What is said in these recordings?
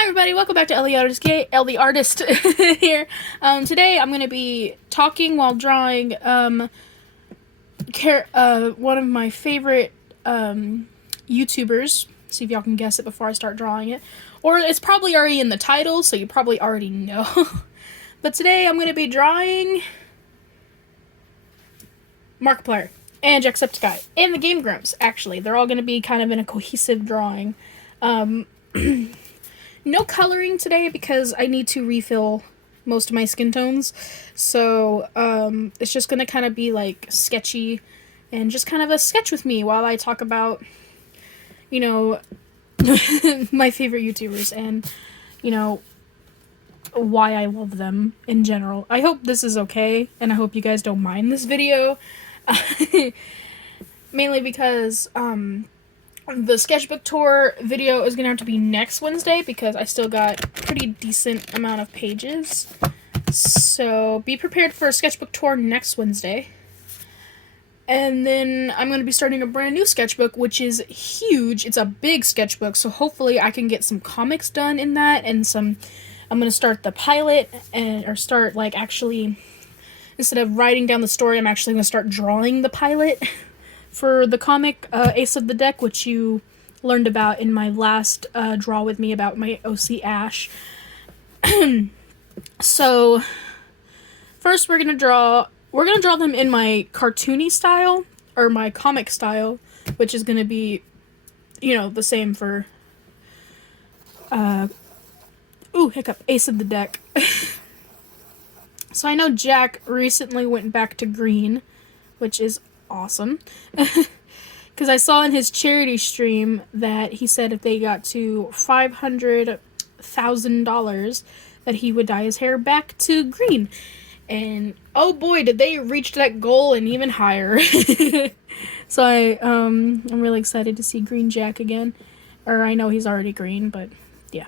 Hi everybody, welcome back to LD Artist here. Today I'm going to be talking while drawing one of my favorite YouTubers. See if y'all can guess it before I start drawing it. Or it's probably already in the title, so you probably already know. But today I'm going to be drawing Markiplier and Jacksepticeye and the Game Grumps, actually. They're all going to be kind of in a cohesive drawing. No coloring today because I need to refill most of my skin tones. So, it's just gonna kind of be like sketchy and just kind of a sketch with me while I talk about, you know, my favorite YouTubers and, you know, why I love them in general. I hope this is okay and I hope you guys don't mind this video. Mainly because, the sketchbook tour video is going to have to be next Wednesday because I still got a pretty decent amount of pages. So be prepared for a sketchbook tour next Wednesday. And then I'm going to be starting a brand new sketchbook, which is huge. It's a big sketchbook, so hopefully I can get some comics done in that and some... I'm going to start the pilot or start like actually, instead of writing down the story, I'm actually going to start drawing the pilot for the comic Ace of the Deck, which you learned about in my last draw with me about my OC Ash. So first we're gonna draw them in my cartoony style or my comic style, which is gonna be, you know, the same for Ace of the Deck. So I know Jack recently went back to green, which is awesome. Because I saw in his charity stream that he said if they got to $500,000 that he would dye his hair back to green. And oh boy, did they reach that goal and even higher. So I'm really excited to see Green Jack again. Or I know he's already green, but yeah.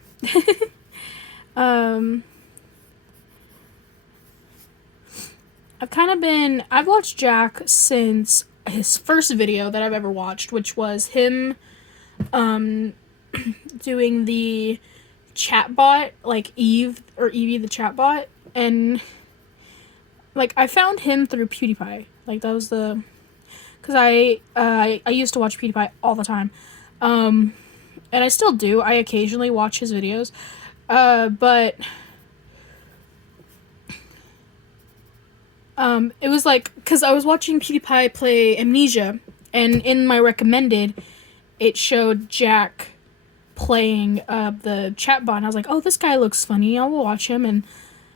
I've watched Jack since his first video that I've ever watched, which was him, doing the chatbot, like Evie the chatbot, and, like, I found him through PewDiePie, like, that was because I used to watch PewDiePie all the time, and I still do, I occasionally watch his videos, but... it was like, because I was watching PewDiePie play Amnesia, and in my recommended, it showed Jack playing the chatbot, and I was like, oh, this guy looks funny, I'll watch him, and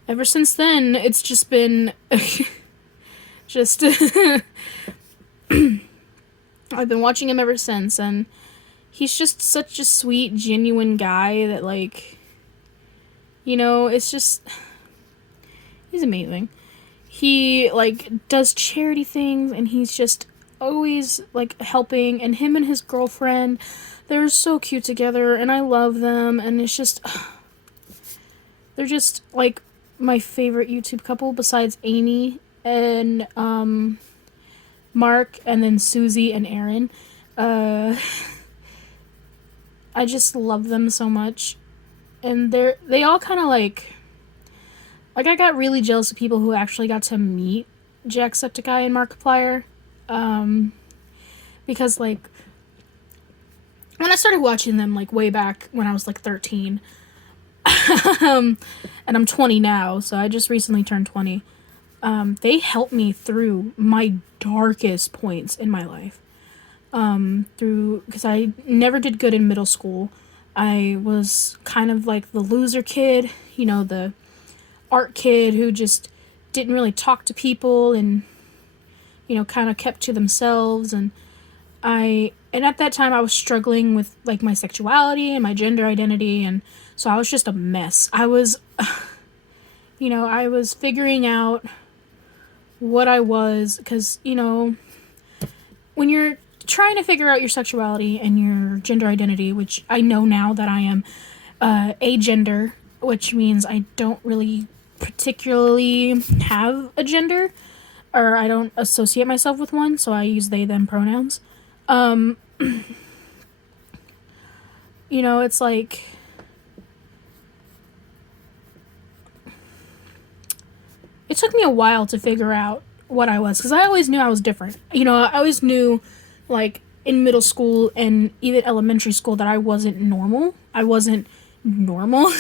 ever since then, it's just been, just, I've been watching him ever since, and he's just such a sweet, genuine guy that, like, you know, it's just, he's amazing. He, like, does charity things, and he's just always, like, helping, and him and his girlfriend, they're so cute together, and I love them, and it's just, they're just, like, my favorite YouTube couple, besides Amy and, Mark, and then Susie and Aaron. I just love them so much, and they all kind of, like, I got really jealous of people who actually got to meet Jacksepticeye and Markiplier. Because, like, when I started watching them, like, way back when I was, like, 13, and I'm 20 now, so I just recently turned 20, they helped me through my darkest points in my life. Because I never did good in middle school. I was kind of, like, the loser kid, you know, the art kid who just didn't really talk to people and, you know, kind of kept to themselves, and at that time I was struggling with, like, my sexuality and my gender identity, and so I was just a mess. I was, you know, I was figuring out what I was, because, you know, when you're trying to figure out your sexuality and your gender identity, which I know now that I am agender, which means I don't really particularly have a gender, or I don't associate myself with one, so I use they, them pronouns. You know, it's like, it took me a while to figure out what I was, because I always knew I was different. You know, I always knew, like, in middle school and even elementary school that I wasn't normal. I wasn't normal.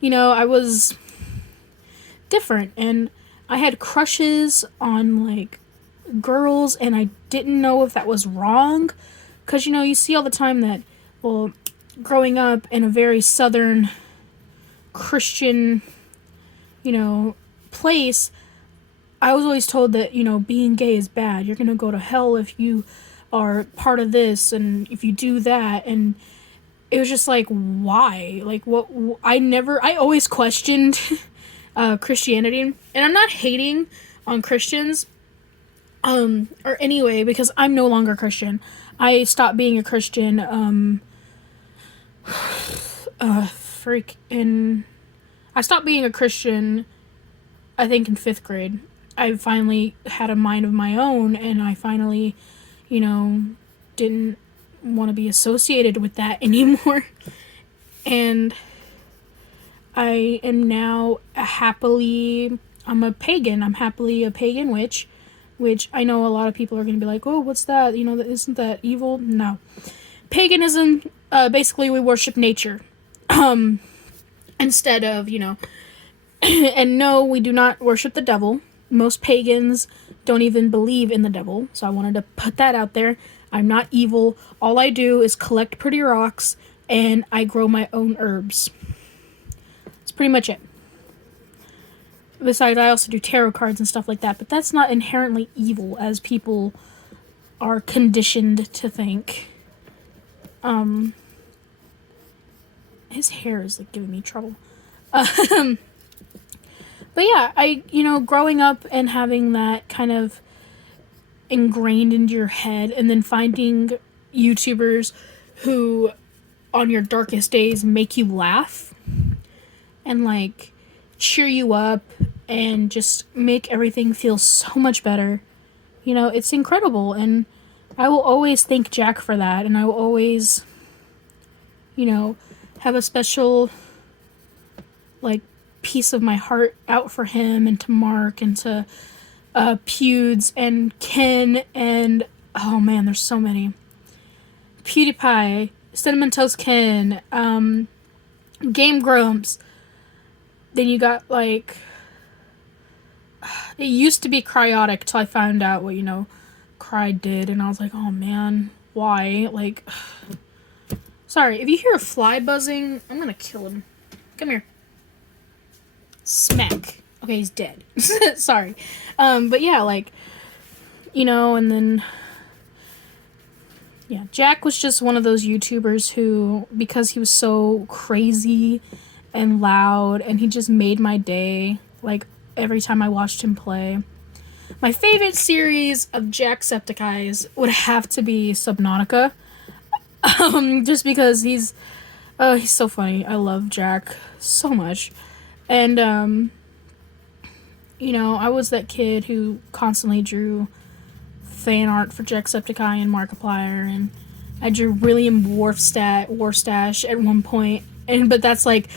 You know, I was different, and I had crushes on, like, girls, and I didn't know if that was wrong, because, you know, you see all the time that, well, growing up in a very southern Christian, you know, place, I was always told that, you know, being gay is bad. You're gonna go to hell if you are part of this and if you do that. And it was just like, why? Like, what? I always questioned Christianity. And I'm not hating on Christians, or anyway, because I'm no longer Christian. I stopped being a Christian, I stopped being a Christian, I think, in 5th grade. I finally had a mind of my own, and I finally, you know, didn't want to be associated with that anymore. And I am now I'm a pagan. I'm happily a pagan witch, which I know a lot of people are going to be like, oh, what's that? You know, isn't that evil? No. Paganism, basically we worship nature. Instead of, you know, and no, we do not worship the devil. Most pagans don't even believe in the devil, so I wanted to put that out there. I'm not evil. All I do is collect pretty rocks, and I grow my own herbs. That's pretty much it. Besides, I also do tarot cards and stuff like that, but that's not inherently evil, as people are conditioned to think. His hair is, like, giving me trouble. But yeah, you know, growing up and having that kind of ingrained into your head, and then finding YouTubers who, on your darkest days, make you laugh and, like, cheer you up and just make everything feel so much better. You know, it's incredible, and I will always thank Jack for that, and I will always, you know, have a special, like, piece of my heart out for him, and to Mark, and to Pewds, and Ken, and oh man, there's so many. PewDiePie, Cinnamon Toast Ken, Game Grumps. Then you got, like, it used to be Cryotic till I found out what, you know, Cry did, and I was like, oh man, why? Like, sorry, if you hear a fly buzzing, I'm gonna kill him. Come here. Smack. Okay, he's dead. Sorry. But yeah, like, you know, and then, yeah, Jack was just one of those YouTubers who, because he was so crazy and loud, and he just made my day, like, every time I watched him play. My favorite series of Jacksepticeyes would have to be Subnautica. Just because he's so funny. I love Jack so much. And, you know, I was that kid who constantly drew fan art for Jacksepticeye and Markiplier, and I drew William Warstash at one point, but that's, like,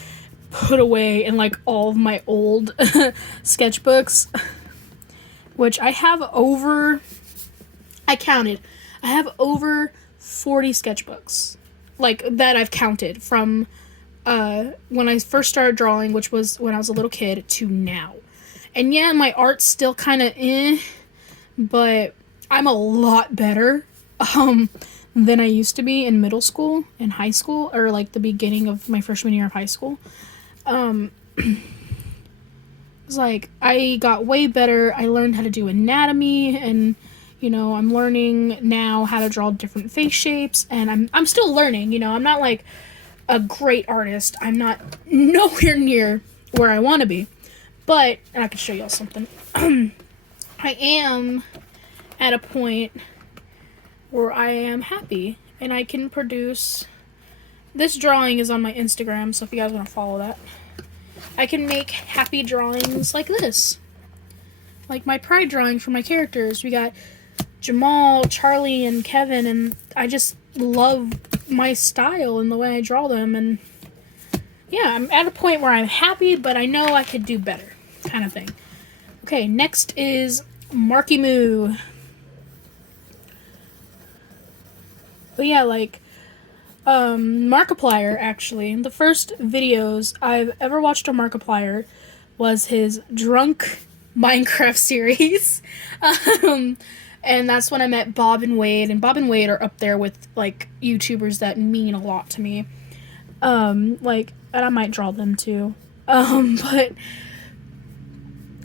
put away in, like, all of my old sketchbooks, which I have over 40 sketchbooks, like, that I've counted from when I first started drawing, which was when I was a little kid, to now. And yeah, my art's still kind of but I'm a lot better than I used to be in middle school and high school, or like the beginning of my freshman year of high school. It's like I got way better. I learned how to do anatomy, and you know, I'm learning now how to draw different face shapes, and I'm still learning, you know. I'm not like a great artist. I'm not nowhere near where I want to be. But, and I can show y'all something. I am at a point where I am happy, and I can produce. This drawing is on my Instagram, so if you guys want to follow that, I can make happy drawings like this. Like my pride drawing for my characters. We got Jamal, Charlie, and Kevin, and I just love my style and the way I draw them, and yeah, I'm at a point where I'm happy, but I know I could do better, kind of thing. Okay, next is Marky Moo. But yeah, like, Markiplier, actually. The first videos I've ever watched of Markiplier was his drunk Minecraft series. And that's when I met Bob and Wade, and Bob and Wade are up there with, like, YouTubers that mean a lot to me. Like, and I might draw them too. But,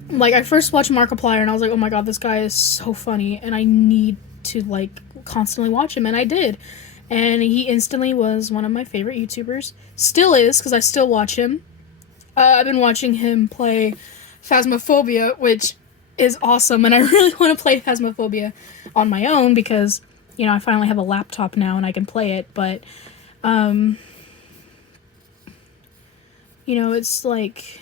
like, I first watched Markiplier, and I was like, oh my god, this guy is so funny, and I need to, like, constantly watch him, and I did. And he instantly was one of my favorite YouTubers. Still is, because I still watch him. I've been watching him play Phasmophobia, which is awesome, and I really want to play Phasmophobia on my own because, you know, I finally have a laptop now and I can play it, but, you know, it's like,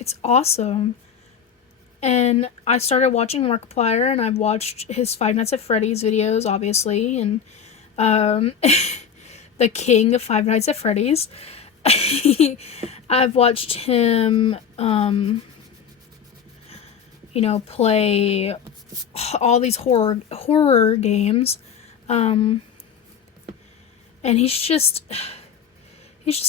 it's awesome. And I started watching Markiplier, and I've watched his Five Nights at Freddy's videos, obviously, and, the king of Five Nights at Freddy's. I've watched him, you know, play all these horror games, and he's just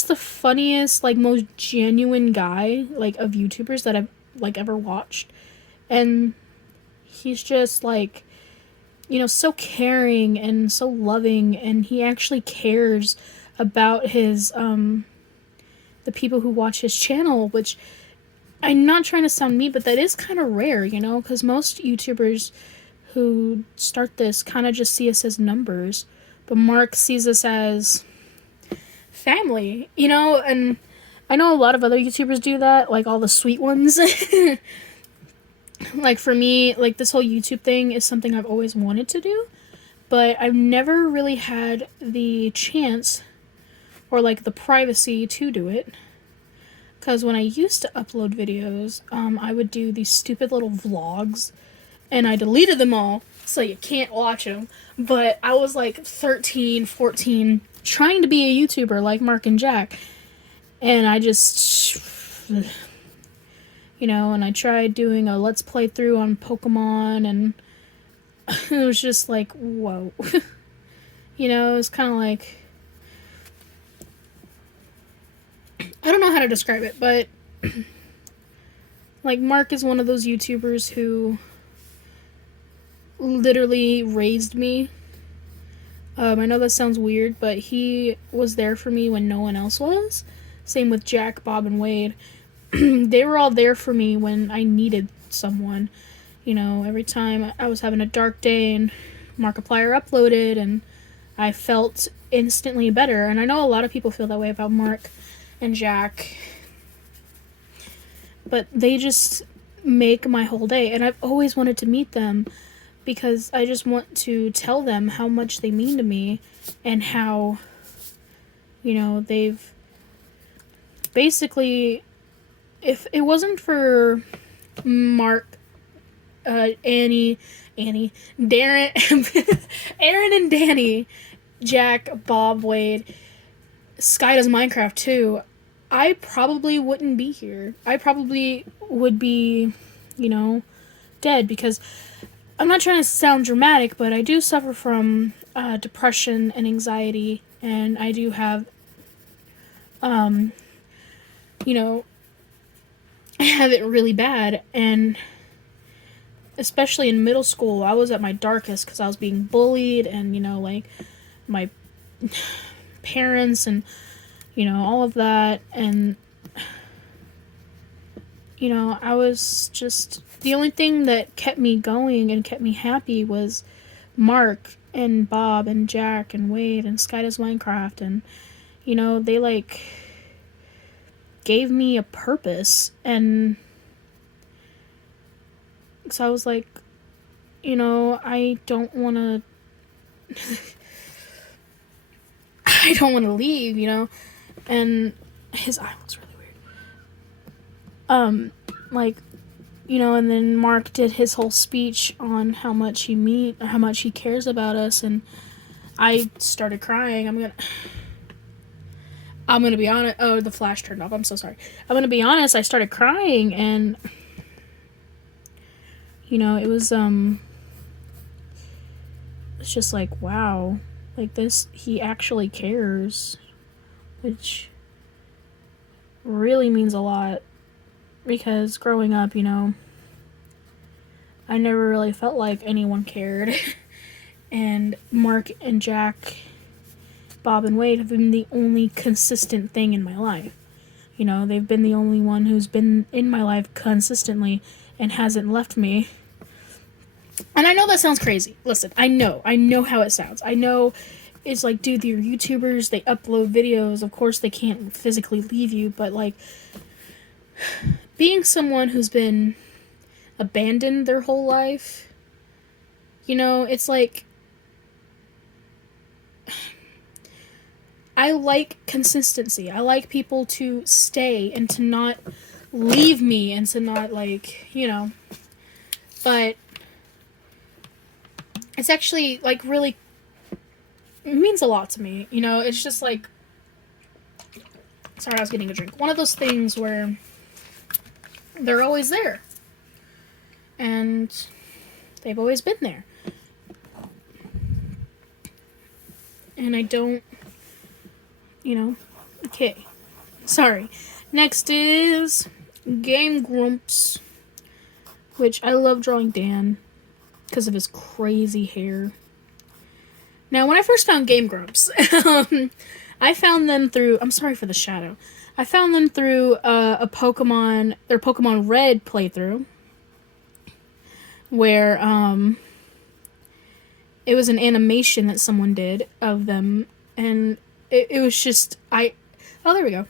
the funniest, like, most genuine guy, like, of YouTubers that I've, like, ever watched. And he's just, like, you know, so caring and so loving, and he actually cares about his, the people who watch his channel, which, I'm not trying to sound mean, but that is kind of rare, you know, because most YouTubers who start this kind of just see us as numbers, but Mark sees us as family, you know, and I know a lot of other YouTubers do that, like all the sweet ones. Like, for me, like, this whole YouTube thing is something I've always wanted to do, but I've never really had the chance or, like, the privacy to do it. Because when I used to upload videos, I would do these stupid little vlogs, and I deleted them all, so you can't watch them. But I was, like, 13, 14, trying to be a YouTuber like Mark and Jack, and I just, you know, and I tried doing a Let's Play through on Pokemon, and it was just like, whoa. You know, it was kind of like, I don't know how to describe it, but, like, Mark is one of those YouTubers who literally raised me. I know that sounds weird, but he was there for me when no one else was. Same with Jack, Bob, and Wade. They were all there for me when I needed someone. You know, every time I was having a dark day and Markiplier uploaded, and I felt instantly better. And I know a lot of people feel that way about Mark and Jack, but they just make my whole day, and I've always wanted to meet them because I just want to tell them how much they mean to me, and how, you know, they've basically, if it wasn't for Mark, Darren, Aaron and Danny, Jack, Bob, Wade, SkyDoesMinecraft too, I probably wouldn't be here. I probably would be, you know, dead, because I'm not trying to sound dramatic, but I do suffer from depression and anxiety, and I do have, you know, I have it really bad, and especially in middle school, I was at my darkest because I was being bullied, and, you know, like, my parents and, you know, all of that, and, you know, I was just, the only thing that kept me going and kept me happy was Mark and Bob and Jack and Wade and SkyDoesMinecraft, and, you know, they, like, gave me a purpose, and so I was like, you know, I don't want to I don't want to leave, you know. And his eye looks really weird. Like, you know, and then Mark did his whole speech on how much he cares about us, and I started crying. I'm gonna be honest. Oh, the flash turned off. I'm so sorry. I'm gonna be honest. I started crying, and You know, it's just like, wow, like this, he actually cares, which really means a lot, because growing up, you know, I never really felt like anyone cared. And Mark and Jack, Bob and Wade have been the only consistent thing in my life. You know, they've been the only one who's been in my life consistently and hasn't left me. And I know that sounds crazy. Listen, I know how it sounds. I know it's like, dude, they're YouTubers, they upload videos, of course they can't physically leave you, but like, being someone who's been abandoned their whole life, you know, it's like, I like consistency. I like people to stay and to not leave me and to not, like, you know, but it's actually, like, really, it means a lot to me, you know. It's just like, sorry, I was getting a drink. One of those things where they're always there. And they've always been there. And I don't, you know, okay. Sorry. Next is Game Grumps, which I love drawing Dan because of his crazy hair. Now, when I first found Game Grumps, I found them through, I'm sorry for the shadow, I found them through their Pokemon Red playthrough, where it was an animation that someone did of them, and it was just, oh, there we go.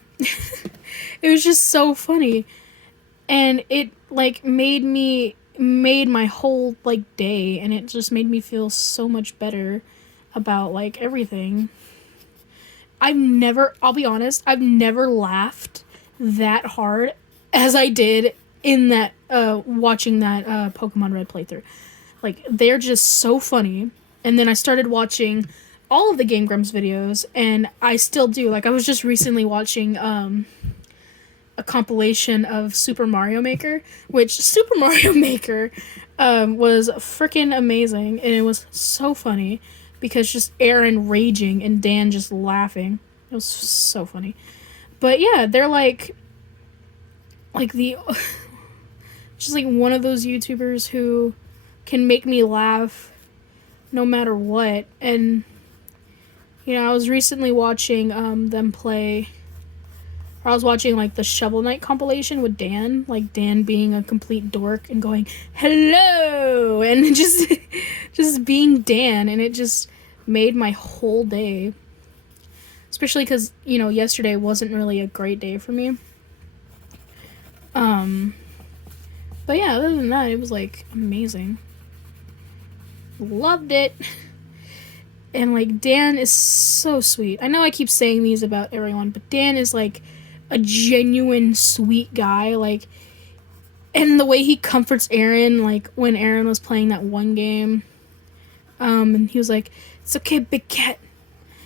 It was just so funny, and it, like, made my whole, like, day, and it just made me feel so much better about, like, everything. I'll be honest, I've never laughed that hard as I did in that, watching that, Pokemon Red playthrough. Like, they're just so funny. And then I started watching all of the Game Grumps videos, and I still do. Like, I was just recently watching, a compilation of Super Mario Maker, which Super Mario Maker, was freaking amazing, and it was so funny. Because just Aaron raging and Dan just laughing. It was so funny. But yeah, they're like just like one of those YouTubers who can make me laugh no matter what. And, you know, I was recently watching them play, or I was watching like the Shovel Knight compilation with Dan, like Dan being a complete dork and going, hello, and just being Dan, and it just made my whole day. Especially because, you know, yesterday wasn't really a great day for me. But yeah, other than that, it was, like, amazing. Loved it. And, like, Dan is so sweet. I know I keep saying these about everyone, but Dan is, like, a genuine sweet guy. Like, and the way he comforts Aaron, like, when Aaron was playing that one game, and he was like, it's okay, big cat.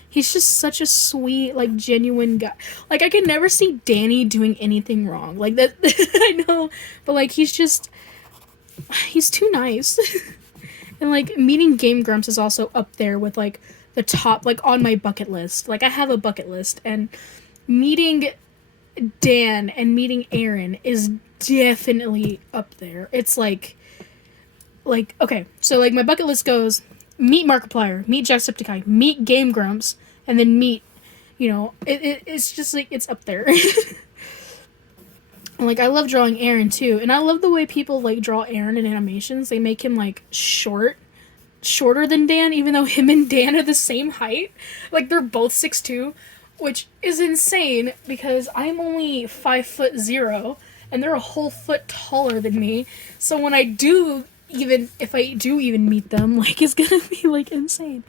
He's just such a sweet, like, genuine guy. Like, I could never see Danny doing anything wrong. Like, that, I know, but, like, he's too nice. And, like, meeting Game Grumps is also up there with, like, the top, like, on my bucket list. Like, I have a bucket list, and meeting Dan and meeting Aaron is definitely up there. It's, like, okay, so, like, my bucket list goes, meet Markiplier, meet Jacksepticeye, meet Game Grumps, and then meet, you know, it's just, like, it's up there. And, like, I love drawing Aaron, too, and I love the way people, like, draw Aaron in animations. They make him, like, shorter than Dan, even though him and Dan are the same height. Like, they're both 6'2", which is insane, because I'm only 5'0", and they're a whole foot taller than me, so when I do if I do even meet them, like, it's gonna be, like, insane.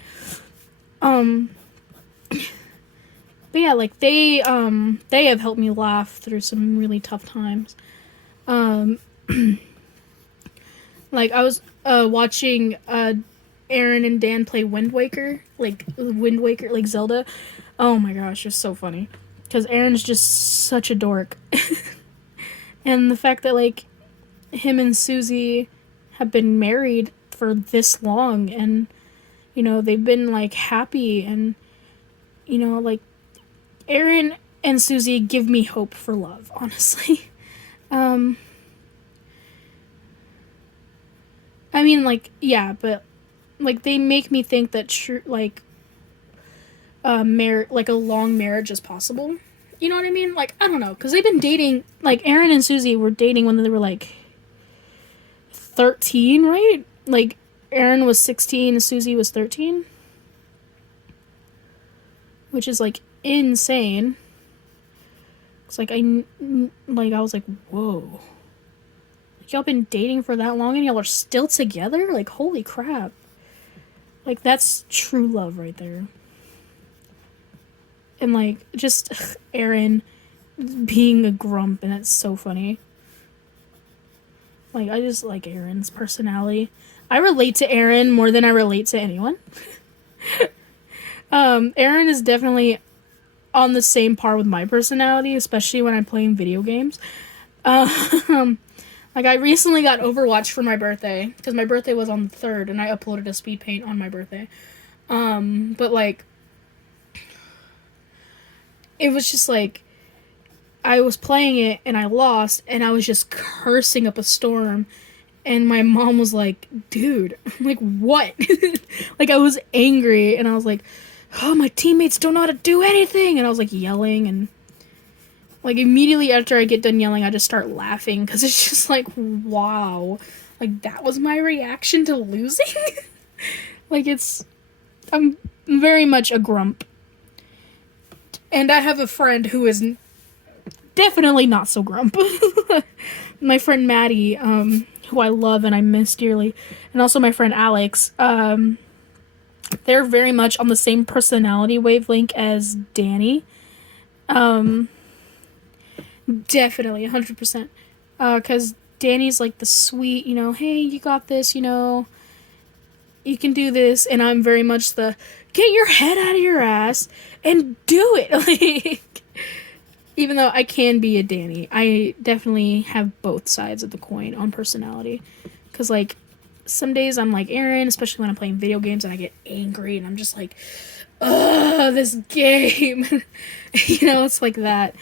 But yeah, like, they have helped me laugh through some really tough times. Like, I was, watching, Aaron and Dan play Wind Waker, like Zelda. Oh my gosh, it's so funny. Because Aaron's just such a dork. And the fact that, like, him and Susie have been married for this long, and, you know, they've been, like, happy, and, you know, like, Aaron and Susie give me hope for love, honestly. I mean, like, yeah, but, like, they make me think that, like, like, a long marriage is possible. You know what I mean? Like, I don't know, because they've been dating, like, Aaron and Susie were dating when they were, like, 13, right? Like, Aaron was 16 and Susie was 13. Which is, like, insane. It's like, I was like, whoa. Like, y'all been dating for that long and y'all are still together? Like, holy crap. Like, that's true love right there. And, like, just Aaron being a grump, and it's so funny. Like, I just like Aaron's personality. I relate to Aaron more than I relate to anyone. Aaron is definitely on the same par with my personality, especially when I'm playing video games. Like, I recently got Overwatch for my birthday, because my birthday was on the 3rd, and I uploaded a speed paint on my birthday. But, like, it was just, like, I was playing it, and I lost, and I was just cursing up a storm, and my mom was like, dude, I'm like, what? Like, I was angry, and I was like, oh, my teammates don't know how to do anything, and I was, like, yelling, and, like, immediately after I get done yelling, I just start laughing, because it's just, like, wow, like, that was my reaction to losing? Like, I'm very much a grump. And I have a friend who is definitely not so grump. My friend Maddie, who I love and I miss dearly, and also my friend Alex, they're very much on the same personality wavelength as Danny. Definitely, 100%. Because Danny's like the sweet, you know, hey, you got this, you know, you can do this, and I'm very much the, get your head out of your ass and do it. Like, even though I can be a Danny, I definitely have both sides of the coin on personality. Because, like, some days I'm like Aaron, especially when I'm playing video games, and I get angry, and I'm just like, ugh, this game. You know, it's like that.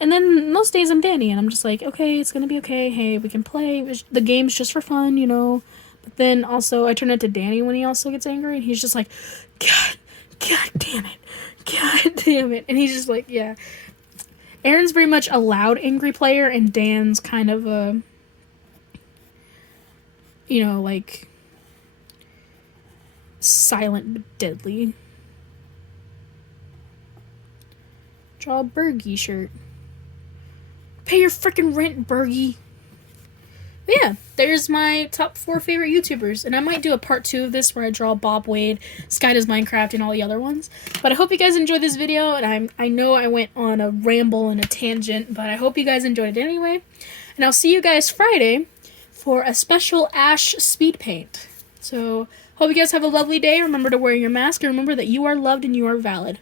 And then most days I'm Danny, and I'm just like, okay, it's gonna be okay. Hey, we can play. The game's just for fun, you know. But then also I turn it to Danny when he also gets angry, and he's just like, God damn it. And he's just like, yeah. Aaron's very much a loud, angry player, and Dan's kind of a, you know, like, silent but deadly. Draw a Bergie shirt. Pay your freaking rent, Bergie. But yeah, there's my top 4 favorite YouTubers, and I might do a part 2 of this where I draw Bob Wade, SkyDoesMinecraft, and all the other ones. But I hope you guys enjoyed this video, and I know I went on a ramble and a tangent, but I hope you guys enjoyed it anyway. And I'll see you guys Friday for a special Ash speed paint. So, hope you guys have a lovely day. Remember to wear your mask, and remember that you are loved and you are valid.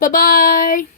Bye-bye!